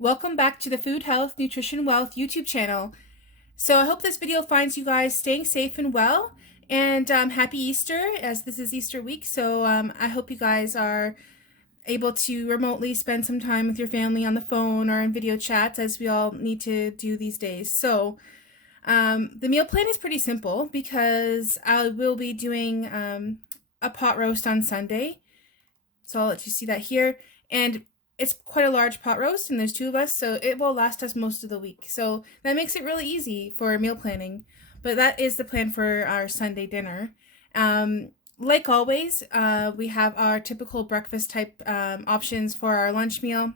Welcome back to the Food Health Nutrition Wealth YouTube channel. So I hope this video finds you guys staying safe and well, and happy Easter, as this is Easter week. So I hope you guys are able to remotely spend some time with your family on the phone or in video chats, as we all need to do these days. So the meal plan is pretty simple because I will be doing a pot roast on Sunday. So I'll let you see that here. And it's quite a large pot roast, and there's two of us, so it will last us most of the week. So that makes it really easy for meal planning. But that is the plan for our Sunday dinner. Like always, we have our typical breakfast type options for our lunch meal.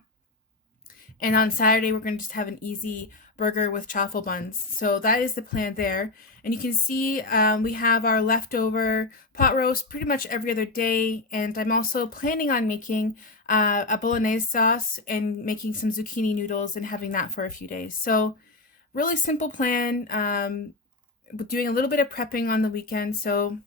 And on Saturday, we're going to just have an easy burger with chaffle buns. So that is the plan there. And you can see we have our leftover pot roast pretty much every other day. And I'm also planning on making a bolognese sauce and making some zucchini noodles and having that for a few days. So really simple plan. Doing a little bit of prepping on the weekend. So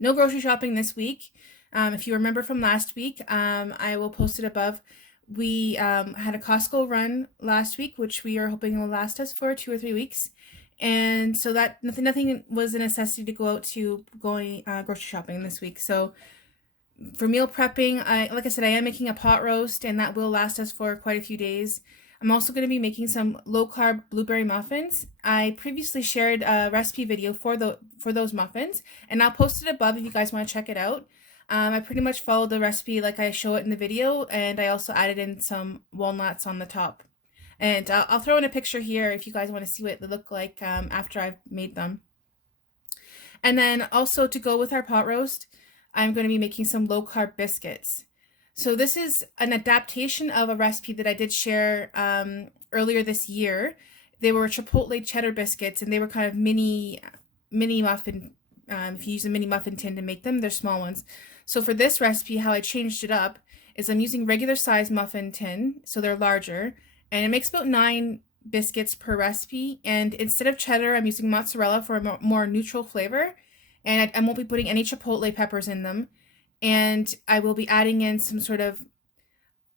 no grocery shopping this week. If you remember from last week, I will post it above. We had a Costco run last week, which we are hoping will last us for 2 or 3 weeks. And so that nothing was a necessity to go out to going grocery shopping this week. So for meal prepping, like I said, I am making a pot roast, and that will last us for quite a few days. I'm also going to be making some low-carb blueberry muffins. I previously shared a recipe video for those muffins, and I'll post it above if you guys want to check it out. I pretty much followed the recipe like I show it in the video, and I also added in some walnuts on the top. And I'll throw in a picture here if you guys want to see what they look like after I've made them. And then also to go with our pot roast, I'm going to be making some low-carb biscuits. So this is an adaptation of a recipe that I did share earlier this year. They were Chipotle cheddar biscuits, and they were kind of mini muffin. If you use a mini muffin tin to make them, they're small ones. So for this recipe, how I changed it up is I'm using regular size muffin tin, so they're larger, and it makes about 9 biscuits per recipe. And instead of cheddar, I'm using mozzarella for a more neutral flavor, and I won't be putting any chipotle peppers in them. And I will be adding in some sort of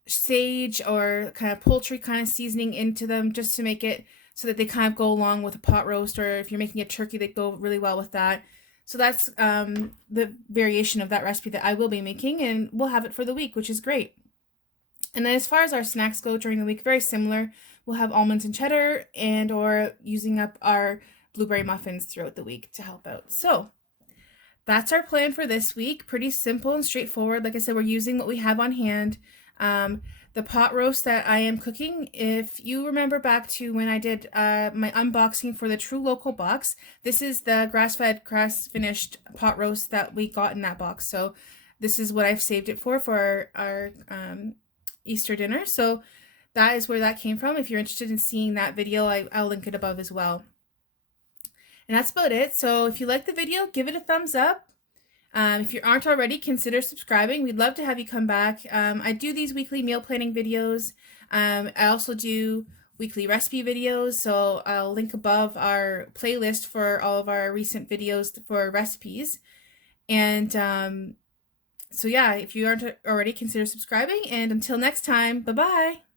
sage or kind of poultry kind of seasoning into them, just to make it so that they kind of go along with a pot roast, or if you're making a turkey, they go really well with that. So that's the variation of that recipe that I will be making, and we'll have it for the week, which is great. And then as far as our snacks go during the week, very similar. We'll have almonds and cheddar, and or using up our blueberry muffins throughout the week to help out. So that's our plan for this week. Pretty simple and straightforward. Like I said, we're using what we have on hand. The pot roast that I am cooking, if you remember back to when I did my unboxing for the truLOCAL box, this is the grass-fed, grass-finished pot roast that we got in that box. So this is what I've saved it for our Easter dinner. So that is where that came from. If you're interested in seeing that video, I'll link it above as well. And that's about it. So if you like the video, give it a thumbs up. If you aren't already, consider subscribing. We'd love to have you come back. I do these weekly meal planning videos. I also do weekly recipe videos, so I'll link above our playlist for all of our recent videos for recipes. And so yeah, if you aren't already, consider subscribing. And until next time, bye-bye.